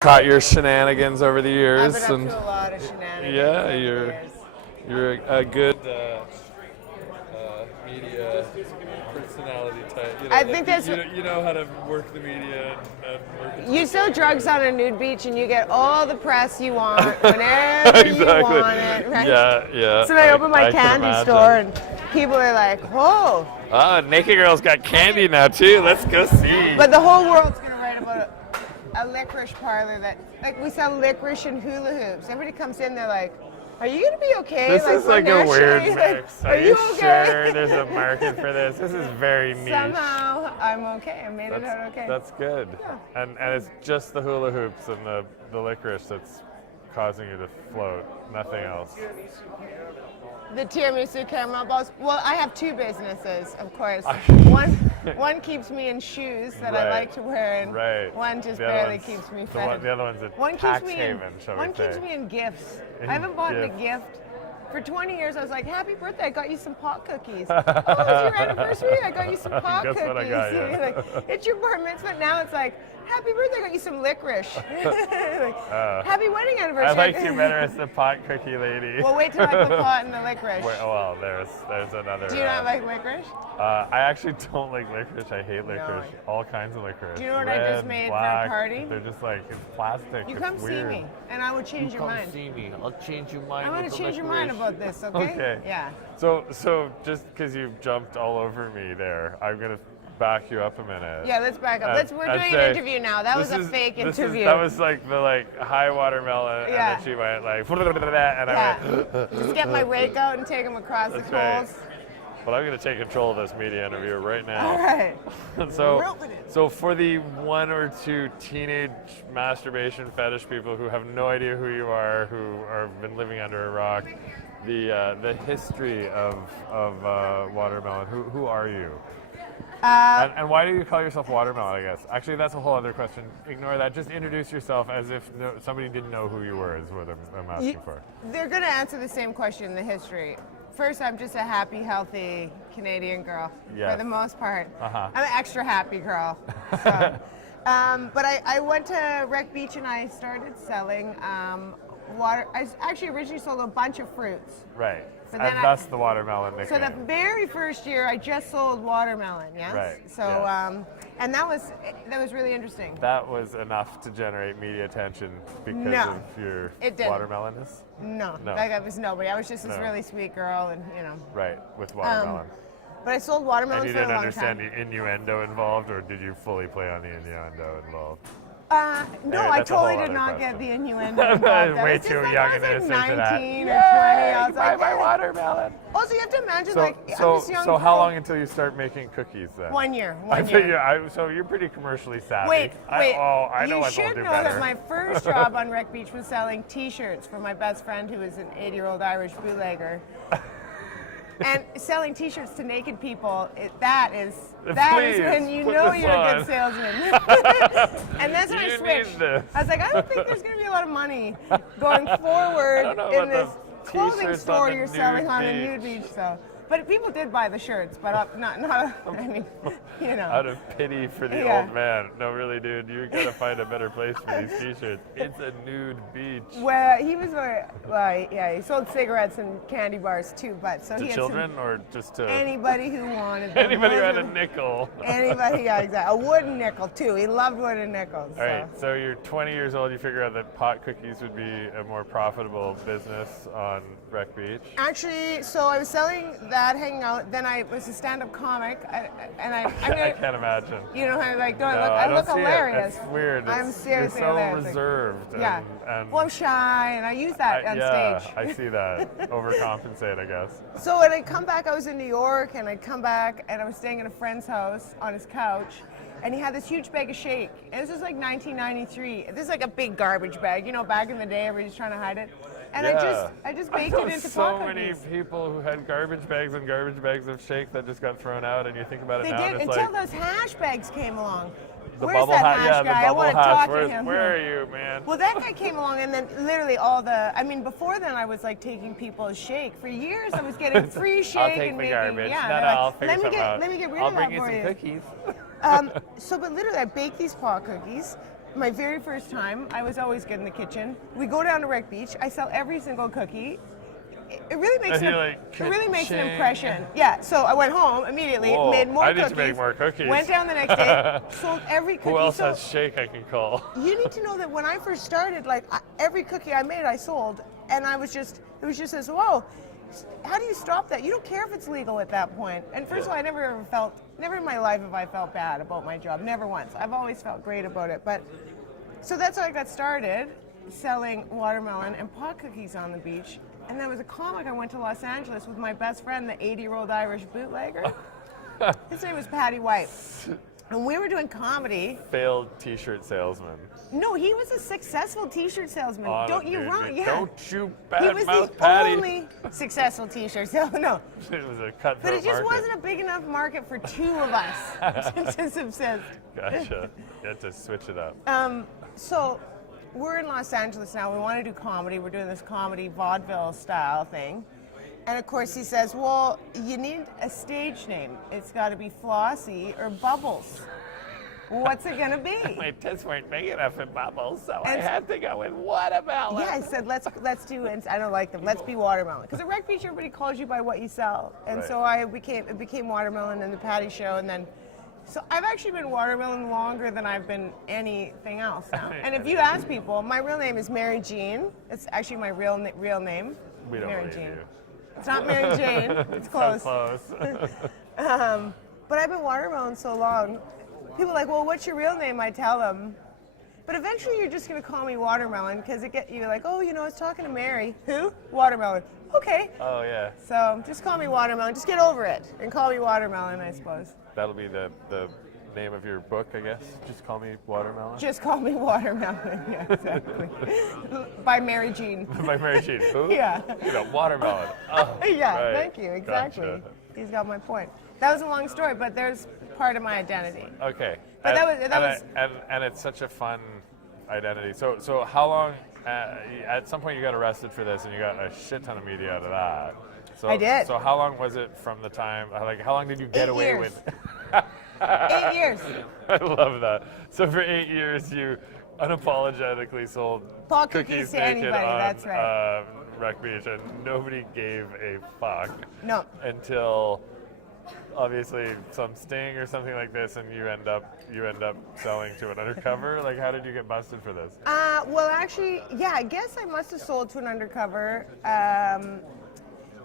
caught your shenanigans over the years. I've been up to a lot of shenanigans. Yeah, over the you're years. you're a good media personality type. You know, I think that's you know how to work the media and work it. You sell drugs on a nude beach and you get all the press you want whenever Exactly. you want it. Right? Yeah. So I open my I can candy imagine. store and people are like, "Whoa!" Naked Girl's got candy now too. Let's go see. But the whole world's gonna write about a licorice parlor that, like, we sell licorice and hula hoops. Everybody comes in, they're like, "Are you gonna be okay?" This is like a weird financially?" mix. Are you okay? sure there's a market for this? This is very niche. Somehow I'm okay. I made it out okay. That's good. Yeah. And it's just the hula hoops and the licorice that's causing you to float. Nothing else. The tiramisu caramel balls. Well, I have two businesses, of course. One keeps me in shoes that I like to wear, and one just barely keeps me fed. The other one's a One tax keeps me haven, in, shall we one say. keeps me in gifts. In I haven't bought a gifts. gift. For 20 years, I was like, "Happy birthday! I got you some pot cookies." "Oh, it's your anniversary! I got you some pot Guess cookies." what I got you? Like, it's your bar mitzvah. Now it's like, "Happy birthday! I got you some licorice." Like, happy wedding anniversary! I liked you better as the pot cookie lady. Well, wait till I have the pot and the licorice. Well, there's another. Do you not like licorice? I actually don't like licorice. I hate licorice. All kinds of licorice. Do you know what I just Red, made black, for a party? They're just like, it's plastic. You it's come see weird. me, and I will change your mind. See me. I'll change your mind. I'm going to change your mind about this, okay? Okay. Yeah. So just because you jumped all over me there, I'm gonna back you up a minute. Yeah, let's back up. We're doing an interview now. That was a fake interview. That was like the high watermelon, Yeah. and then she went like, and I went. Just get my rake out and take them across the That's right. coals. But I'm gonna take control of this media interview right now. All right. So for the one or two teenage masturbation fetish people who have no idea who you are, who have been living under a rock, the history of watermelon. Who are you? And why do you call yourself watermelon? I guess actually that's a whole other question. Ignore that. Just introduce yourself as if somebody didn't know who you were. Is what I'm asking for. They're going to answer the same question, the history. First, I'm just a happy, healthy Canadian girl, for the most part. I'm an extra happy girl. So. But I went to Wreck Beach and I started selling water. I actually originally sold a bunch of fruits. Right. But And then thus the watermelon So nickname. the very first year, I just sold watermelon. Yes. Right, So yeah. and that was really interesting. That was enough to generate media attention because No, of your it didn't. watermelonness? No, No. like I was nobody. I was just this No. really sweet girl, and Right, with watermelon. But I sold watermelon And you for a didn't long understand time. the innuendo involved, or did you fully play on the innuendo involved? No, Anyway, I that's a whole totally did other not question. get the innuendo involved. I Way was just too like, young I and was innocent like for that. 19 or 20. I was like, my yeah. watermelon. Also, you have to imagine, So, like, I'm so, this young so how girl. long until you start making cookies then? 1 year. I One think year. so you're pretty commercially savvy. Wait. I know You what should will do know better. that my first job on Wreck Beach was selling T-shirts for my best friend, who was an 80-year-old Irish bootlegger. And selling T-shirts to naked people, that is Please, when you put know this you're a on. good salesman. And that's when I You switched. need this. I was like, I don't think there's going to be a lot of money going forward I don't know in about this the clothing T-shirts store on the you're selling nude on a nude beach. beach. So, but people did buy the shirts, but not. I mean, you know. Out of pity for the Yeah. old man. No, really, dude, you gotta find a better place for these T-shirts. It's a nude beach. Well, he was he sold cigarettes and candy bars too, but so To he had children or just to anybody who wanted them. anybody who had a nickel? Anybody, yeah, exactly. A wooden nickel too. He loved wooden nickels. All right, so you're 20 years old. You figure out that pot cookies would be a more profitable business on Wreck Beach. Actually, so I was selling that, hanging out. Then I was a stand-up comic, I I can't imagine. you know, I like, don't No, I look? I I don't look see it. hilarious. It's weird. I'm seriously You're so hilarious. reserved. Yeah. And Well, I'm shy, and I use that on stage. I see that. Overcompensate, I guess. So when I come back, I was in New York, and I'd come back, and I was staying at a friend's house on his couch, and he had this huge bag of shake. And this was like 1993. This is like a big garbage bag. You know, back in the day, everybody's trying to hide it. And I just baked know it into so pot many cookies. people who had garbage bags and garbage bags of shake that just got thrown out, and you think about it They now, did and it's until like those hash bags came along. the Where's bubble that hash. hash Yeah, guy? the I bubble want to hash. talk to him. Where are you, man? Well, that guy came along, and then literally I mean, before then I was like taking people's shake. For years I was getting free shake I'll take and the making, garbage. yeah. No, they're no, like, I'll figure let me something get out. let me get rid I'll of bring that you for some you. cookies. But literally I baked these pot cookies. my very first time, I was always good in the kitchen. We go down to Wreck Beach. I sell every single cookie. It really makes an impression. Yeah, so I went home immediately, made more cookies. I need to make more cookies. Went down the next day, sold every cookie. Who else has shake I can call? You need to know that when I first started, like every cookie I made, I sold, and it was just this, whoa, how do you stop that? You don't care if it's legal at that point. And first of all, I never in my life have I felt bad about my job, never once. I've always felt great about it. But so that's how I got started, selling watermelon and pot cookies on the beach. And there was a comic. I went to Los Angeles with my best friend, the 80-year-old Irish bootlegger. His name was Patty White. And we were doing comedy. Failed t-shirt salesman. No, he was a successful t-shirt salesman. Don't you wrong? Yeah. Don't you bad mouth Patty. He was the only successful t-shirt salesman. No. It was a cutthroat But it just market. wasn't a big enough market for two of us to subsist. Gotcha. You had to switch it up. So we're in Los Angeles now. We want to do comedy. We're doing this comedy vaudeville style thing. And of course he says, well, you need a stage name. It's got to be Flossie or Bubbles. What's it going to be? My tits weren't big enough in Bubbles, so I had to go with watermelon. Yeah, I said, let's do, and I don't like them, let's be watermelon. Because at Wreck Beach, everybody calls you by what you sell. And so it became watermelon and the Patty Show, and then, so I've actually been watermelon longer than I've been anything else now. And if you ask people, my real name is Mary Jean. It's actually my real name. We don't Mary believe Jean. you. It's not Mary Jane. It's close. So close. But I've been watermelon so long. People are like, well, what's your real name? I tell them. But eventually you're just going to call me Watermelon because you're like, oh, I was talking to Mary. Who? Watermelon. Okay. Oh, yeah. So just call me Watermelon. Just get over it and call me Watermelon, I suppose. That'll be the name of your book, I guess. Just call me Watermelon. Just call me Watermelon. Yeah, exactly. By Mary Jean. By Mary Jean. Who? Yeah. Watermelon. Oh, yeah, right. Thank you. Exactly. Gotcha. He's got my point. That was a long story, but there's part of my identity. Okay. But and it's such a fun identity. So how long? At some point you got arrested for this, and you got a shit ton of media out of that. So, I did. So how long was it from the time? Like, how long did you get away with? 8 years. I love that. So for 8 years, you unapologetically sold pot cookies to anybody. On, that's right. Wreck Beach, and nobody gave a fuck. No. Until obviously some sting or something like this, and you end up selling to an undercover. Like, how did you get busted for this? Well, actually, yeah, I guess I must have sold to an undercover.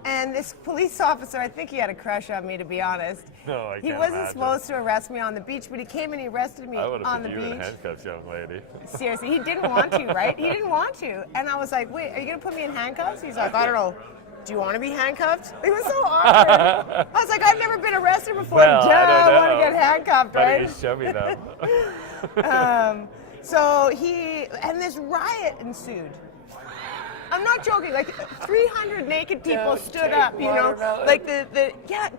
And this police officer, I think he had a crush on me, to be honest. No, I can't He wasn't imagine. supposed to arrest me on the beach, but he came and he arrested me on the beach. I would have put you in handcuffs, young lady. Seriously, he didn't want to, right? He didn't want to. And I was like, wait, are you going to put me in handcuffs? He's like, I don't know. Do you want to be handcuffed? It was so awkward. I was like, I've never been arrested before. Well, I want to get handcuffed, Why right? don't you show me them? So and this riot ensued. I'm not joking. Like 300 naked people stood up, like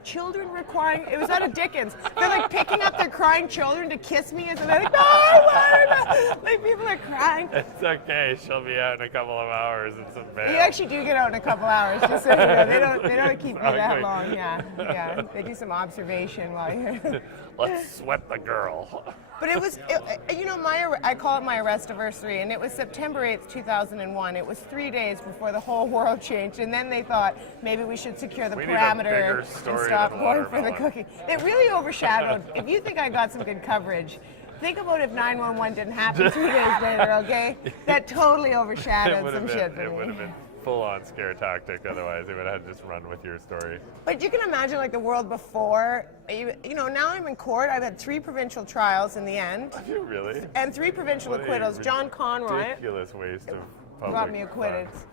children were crying. It was out of Dickens. They're like picking up their crying children to kiss me, and they're like, no, like people are crying. It's okay. She'll be out in a couple of hours in some bail. You actually do get out in a couple hours. Just so you know, they don't keep you that long. Yeah. They do some observation while you're. Let's sweat the girl. But it was, I call it my arrest anniversary, and it was September 8th, 2001. It was 3 days before the whole world changed, and then they thought maybe we should secure the parameter and stop going for the cookie. It really overshadowed. If you think I got some good coverage, think about if 911 didn't happen 2 days later, okay? That totally overshadowed some shit for me. It would have been full-on scare tactic, otherwise they would have just run with your story. But you can imagine like the world before, now I'm in court. I've had 3 provincial trials in the end. Have you really? And 3 provincial acquittals. John Conroy. Ridiculous waste of public got me acquitted. funds.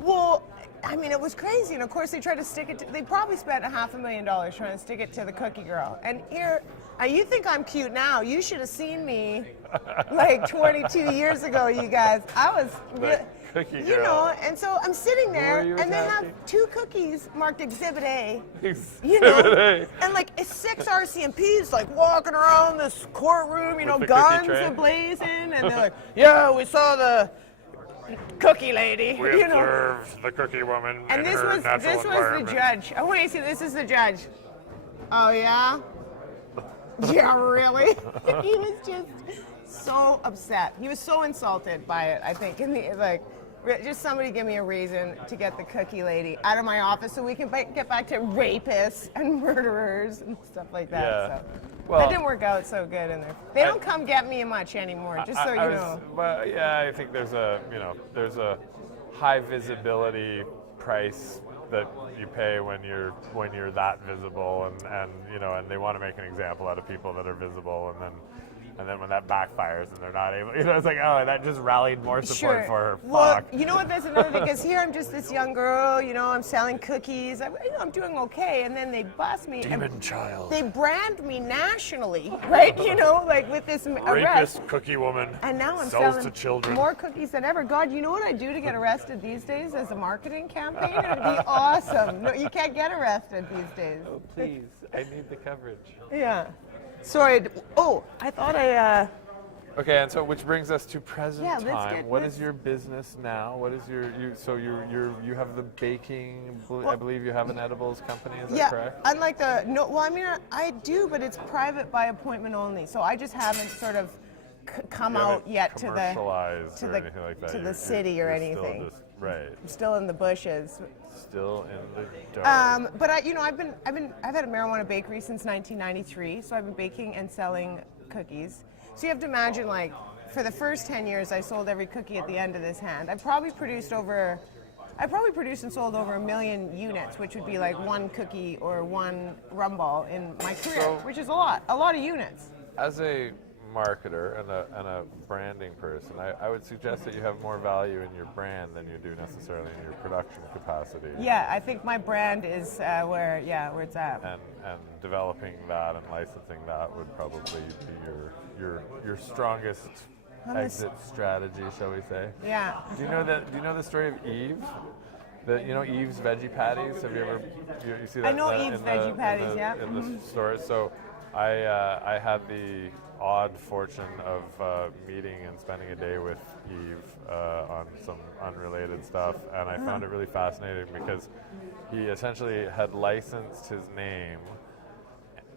Well, I mean, it was crazy. And of course they tried to stick it they probably spent $500,000 trying to stick it to the cookie girl. And here, you think I'm cute now. You should have seen me like 22 years ago, you guys. I was cookie girl. And so I'm sitting there, and they have 2 cookies marked Exhibit A. A. And like 6 RCMPs like walking around this courtroom, guns ablazing, and they're like, yeah, we saw the cookie lady. We observed the cookie woman and in this her was natural environment. The judge. Oh wait, see, this is the judge. Oh yeah? Yeah, really? He was just so upset. He was so insulted by it, I think. And just somebody give me a reason to get the cookie lady out of my office so we can get back to rapists and murderers and stuff like that. Yeah. So Well, that didn't work out so good in there. They don't come get me much anymore, just so you know. Well, yeah, I think there's a high visibility price that you pay when you're that visible, and they want to make an example out of people that are visible, and then when that backfires and they're not able, it's like, oh, that just rallied more support for her. Well, Fuck. you know what? That's another thing, because here I'm just this young girl. I'm selling cookies. I'm doing okay, and then they bust me. Demon child. They brand me nationally, right? With this arrest. Rapist cookie woman. And now I'm sells selling to children. more cookies than ever. God, you know what I do to get arrested these days as a marketing campaign? It'd be awesome. No, you can't get arrested these days. Oh, please. I need the coverage. Yeah. Sorry. I thought I. Okay, and so which brings us to present time. What is your business now? What is you have the baking. I believe you have an edibles company. Is that correct? Yeah. Unlike I do, but it's private by appointment only. So I just haven't sort of come out yet to the city or anything. Right. I'm still in the bushes. Still in the dark. But I've had a marijuana bakery since 1993, so I've been baking and selling cookies. So you have to imagine, for the first 10 years, I sold every cookie at the end of this hand. I probably produced and sold over 1 million units, which would be like one cookie or one rum ball in my career, which is a lot of units. As a marketer and a branding person, I would suggest that you have more value in your brand than you do necessarily in your production capacity. Yeah, I think my brand is where it's at. And developing that and licensing that would probably be your strongest exit strategy, shall we say? Yeah. Do you know the story of Eve? Eve's veggie patties. Have you see that? I know Eve's veggie patties. In the stores. So I had the odd fortune of meeting and spending a day with Eve on some unrelated stuff, and I found it really fascinating because he essentially had licensed his name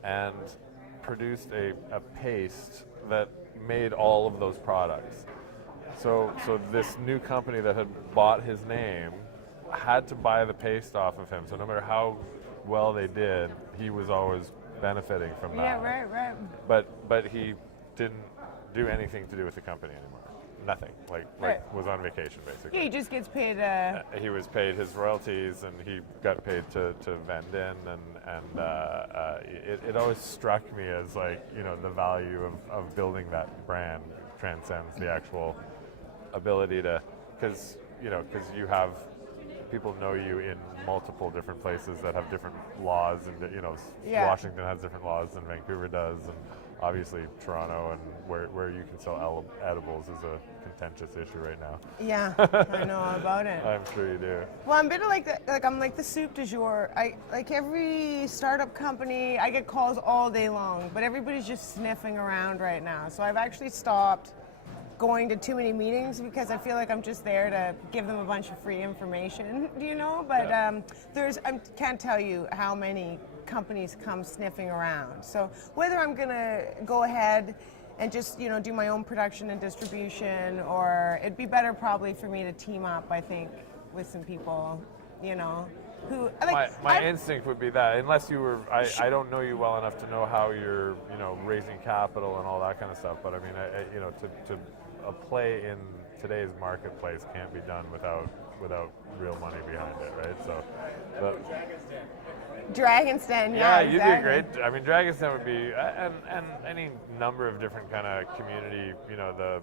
and produced a paste that made all of those products. So this new company that had bought his name had to buy the paste off of him. So no matter how well they did, he was always benefiting from that. Yeah, right. But he didn't do anything to do with the company anymore. Nothing. Was on vacation basically. Yeah, he just gets paid. He was paid his royalties, and he got paid to vend in, and it always struck me as the value of building that brand transcends the actual ability to, because you have people know you in multiple different places that have different laws, and Washington has different laws than Vancouver does, and obviously Toronto and where you can sell edibles is a contentious issue right now. Yeah, I know all about it. I'm sure you do. Well, I'm a bit I'm like the soup du jour. Every startup company, I get calls all day long, but everybody's just sniffing around right now. So I've actually stopped going to too many meetings because I feel like I'm just there to give them a bunch of free information, But I can't tell you how many companies come sniffing around. So whether I'm gonna go ahead and just do my own production and distribution, or it'd be better probably for me to team up, I think, with some people, who my instinct would be that, unless you were, I don't know you well enough to know how you're raising capital and all that kind of stuff, but I mean to a play in today's marketplace can't be done without real money behind it, right? So Dragon's Den, yeah, exactly. You'd be great. I mean, Dragon's Den would be, and any number of different kind of community, the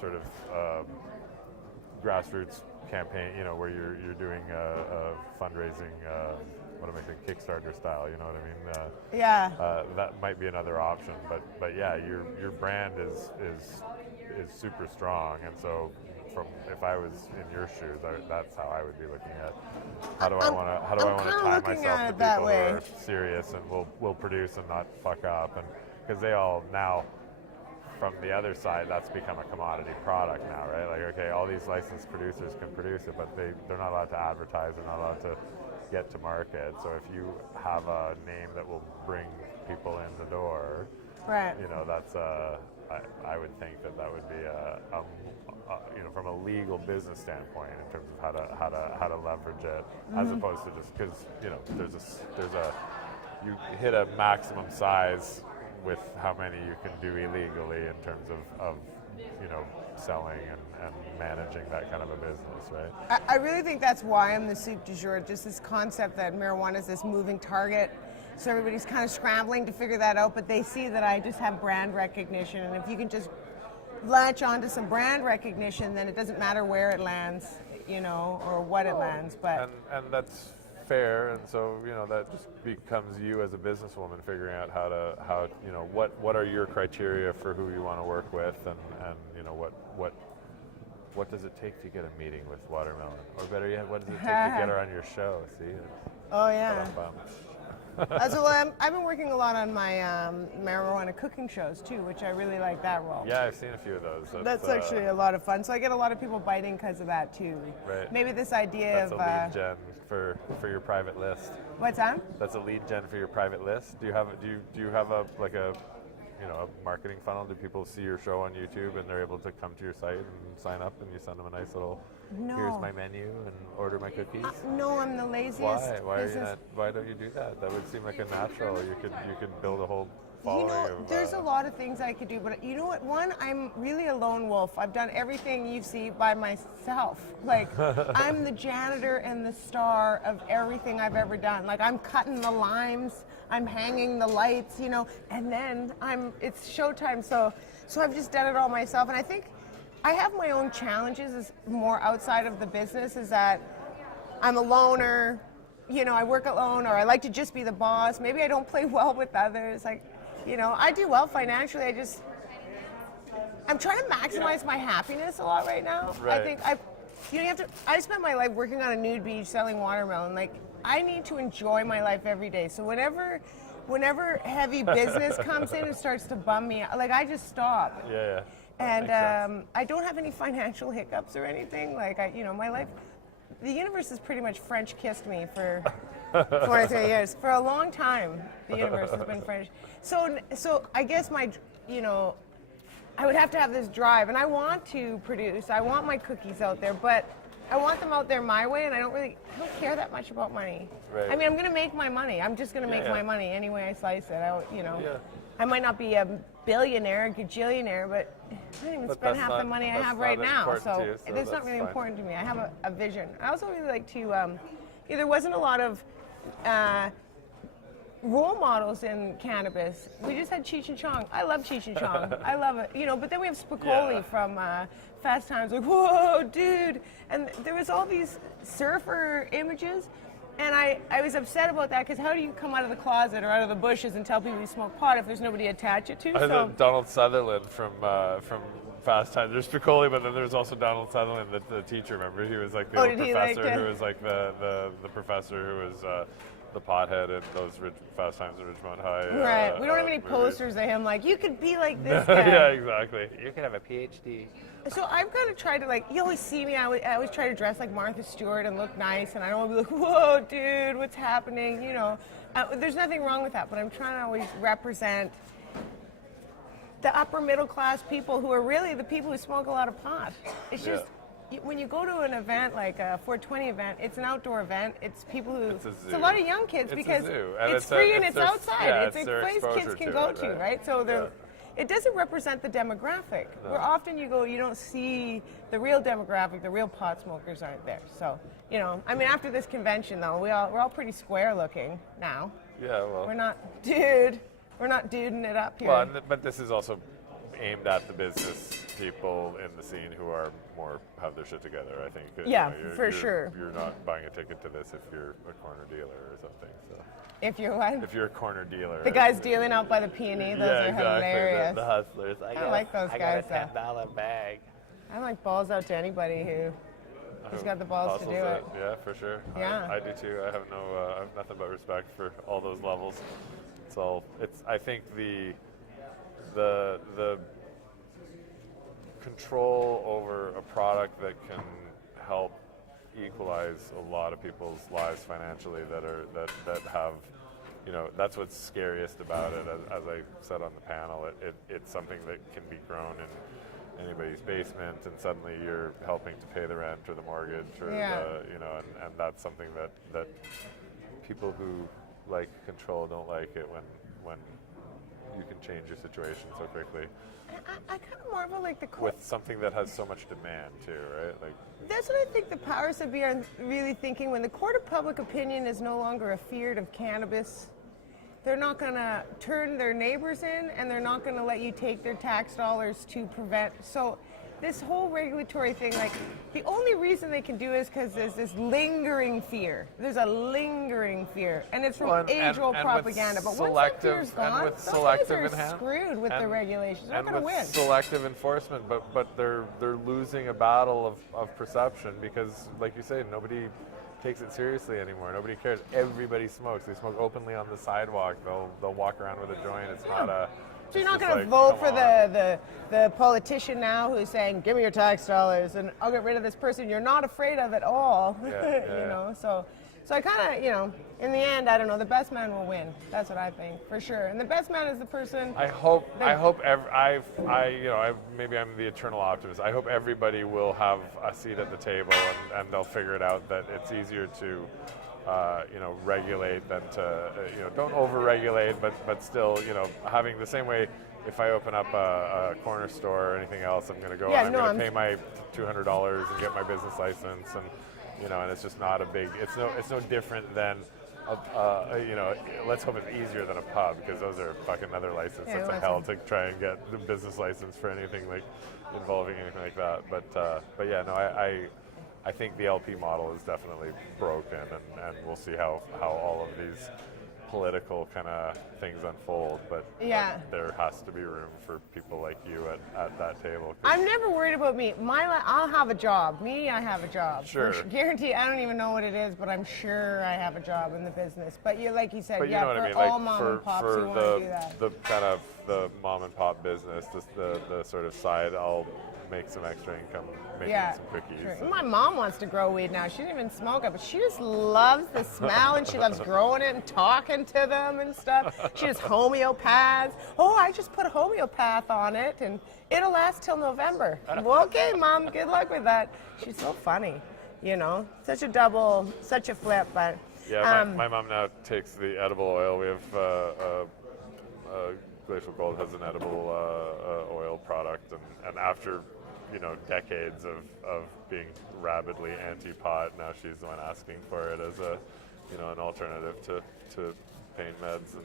sort of grassroots campaign, where you're doing a fundraising, what am I saying, Kickstarter style, you know what I mean? Yeah. That might be another option, but yeah, your brand is super strong, and so if I was in your shoes, that's how I would be looking at how do I want to tie myself to people who are serious and will produce and not fuck up, and because they all now, from the other side, that's become a commodity product now, right? Okay, all these licensed producers can produce it, but they're not allowed to advertise, they're not allowed to get to market. So if you have a name that will bring people in the door, right? That's I would think that would be from a legal business standpoint in terms of how to leverage it, as opposed to just because you hit a maximum size with how many you can do illegally in terms of selling and managing that kind of a business, right? I really think that's why I'm the soup du jour, just this concept that marijuana is this moving target. So everybody's kind of scrambling to figure that out, but they see that I just have brand recognition. And if you can just latch onto some brand recognition, then it doesn't matter where it lands, or what it lands. But and that's fair, and so that just becomes you as a businesswoman figuring out how what are your criteria for who you want to work with, and what does it take to get a meeting with Watermelon, or better yet, what does it take to get her on your show? See? Oh yeah. So I've been working a lot on my marijuana cooking shows too, which I really like that role. Yeah, I've seen a few of those. That's actually a lot of fun. So I get a lot of people biting because of that too. Right. Maybe this idea That's of a lead gen for your private list. What's that? That's a lead gen for your private list. Do you have a marketing funnel? Do people see your show on YouTube and they're able to come to your site and sign up, and you send them a nice little here's my menu and order my cookies? No, I'm the laziest. Why don't you do that? That would seem like a natural. You could build a whole following. There's a lot of things I could do, but you know what? One, I'm really a lone wolf. I've done everything you see by myself. Like, I'm the janitor and the star of everything I've ever done. Like, I'm cutting the limes, I'm hanging the lights, and then it's showtime. So I've just done it all myself, and I think I have my own challenges as more outside of the business, is that I'm a loner, I work alone, or I like to just be the boss. Maybe I don't play well with others. Like, I do well financially. I'm trying to maximize my happiness a lot right now. Right. I think I spent my life working on a nude beach selling watermelon. Like, I need to enjoy my life every day. So whenever heavy business comes in and starts to bum me out, like, I just stop. Yeah. And I don't have any financial hiccups or anything. Like, my life, the universe has pretty much French kissed me for 23 years. For a long time, the universe has been French. So I guess I would have to have this drive, and I want to produce. I want my cookies out there, but I want them out there my way, and I don't care that much about money. Right. I mean, I'm going to make my money. I'm just going to make my money any way I slice it. I might not be a billionaire, a gajillionaire, but I don't even spend half the money I have right now. So it's not really important to me. I have a vision. I also really like to, there wasn't a lot of role models in cannabis. We just had Cheech and Chong. I love Cheech and Chong. I love it. But then we have Spicoli from Fast Times. Like, whoa, dude. And there was all these surfer images. And I was upset about that, because how do you come out of the closet or out of the bushes and tell people you smoke pot if there's nobody to attach it to? Donald Sutherland from Fast Times. There's Spicoli, but then there's also Donald Sutherland, the teacher. Remember, he was like the old professor who was like the professor who was the pothead in those Fast Times at Ridgemont High. Right. We don't have any posters of him like, you could be like this guy. Yeah, exactly. You could have a PhD. So I've got to try to, you always see me, I always try to dress like Martha Stewart and look nice, and I don't want to be like, whoa, dude, what's happening? There's nothing wrong with that, but I'm trying to always represent the upper middle class people who are really the people who smoke a lot of pot. It's just, when you go to an event like a 420 event, it's an outdoor event. It's people who, it's a lot of young kids, because it's free and it's outside. Yeah, it's a place kids can go to, right? So it doesn't represent the demographic. No. Where often you go, you don't see the real demographic. The real pot smokers aren't there. So, after this convention though, we're all pretty square looking now. Yeah, well, we're not duding it up here. Well, but this is also aimed at the business people in the scene who are more have their shit together, I think. For sure. You're not buying a ticket to this if you're a corner dealer or something. So. If you're what? If you're a corner dealer. The guys dealing out by the P&E, those are hilarious. The hustlers. I like those guys. I got a $10 bag. I like balls out to anybody who's got the balls to do it. Yeah, for sure. Yeah. I do too. I have nothing but respect for all those levels. I think the control over a product that can help equalize a lot of people's lives financially that have that's what's scariest about it. As I said on the panel, it's something that can be grown in anybody's basement, and suddenly you're helping to pay the rent or the mortgage, or and that's something that people who like control don't like it when you can change your situation so quickly. I kind of marvel, like with something that has so much demand too, right? Like that's what I think the powers that be are really thinking. When the court of public opinion is no longer afeared of cannabis, they're not going to turn their neighbors in, and they're not going to let you take their tax dollars to prevent. So this whole regulatory thing, like, the only reason they can do it is because there's this lingering fear. There's a lingering fear, and it's from age-old propaganda. But once that fear's gone, those guys are screwed with the regulations. They're not going to win. Selective enforcement, but they're losing a battle of perception because, like you say, nobody takes it seriously anymore. Nobody cares. Everybody smokes. They smoke openly on the sidewalk. They'll walk around with a joint. It's not a. So you're not going to vote for the politician now who's saying, "Give me your tax dollars, and I'll get rid of this person you're not afraid of at all." So I kind of, in the end, I don't know. The best man will win. That's what I think, for sure. And the best man is the person. Maybe I'm the eternal optimist. I hope everybody will have a seat at the table, and they'll figure it out that it's easier to. Regulate than to, don't over-regulate, but still, having the same way. If I open up a corner store or anything else, I'm going to go. I'm going to pay my $200 and get my business license, and it's just not a big. It's no different than. Let's hope it's easier than a pub, because those are fucking another license. That's a hell to try and get the business license for anything like involving anything like that. But yeah, no, I think the LP model is definitely broken, and we'll see how all of these political kind of things unfold. But there has to be room for people like you at that table. I'm never worried about me. I'll have a job. I have a job. Sure. Guarantee. I don't even know what it is, but I'm sure I have a job in the business. But like you said, but you know what I mean? Like mom and pops who want to do that. The kind of the mom and pop business, the sort of side, I'll make some extra income making some cookies. Sure. My mom wants to grow weed now. She didn't even smoke it, but she just loves the smell, and she loves growing it and talking to them and stuff. She does homeopaths. Oh, I just put a homeopath on it, and it'll last till November. Well, okay, Mom, good luck with that. She's so funny, such a flip, but. Yeah, my mom now takes the edible oil. We have Glacial Gold has an edible oil product, and after decades of being rabidly anti-pot, now she's the one asking for it as an alternative to pain meds and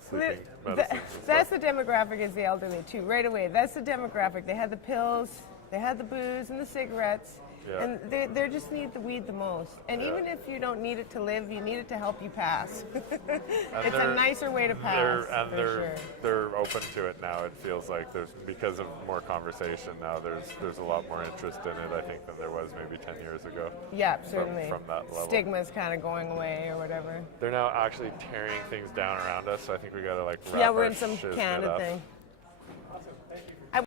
sleeping medicines. That's the demographic, is the elderly too. Right away, that's the demographic. They had the pills, they had the booze and the cigarettes. Yeah. And they just need the weed the most. And even if you don't need it to live, you need it to help you pass. It's a nicer way to pass. They're open to it now. It feels like because of more conversation now, there's a lot more interest in it, I think, than there was maybe 10 years ago. Yeah, certainly. From that level. Stigma's kind of going away or whatever. They're now actually tearing things down around us, so I think we got to wrap we're in some Canada thing.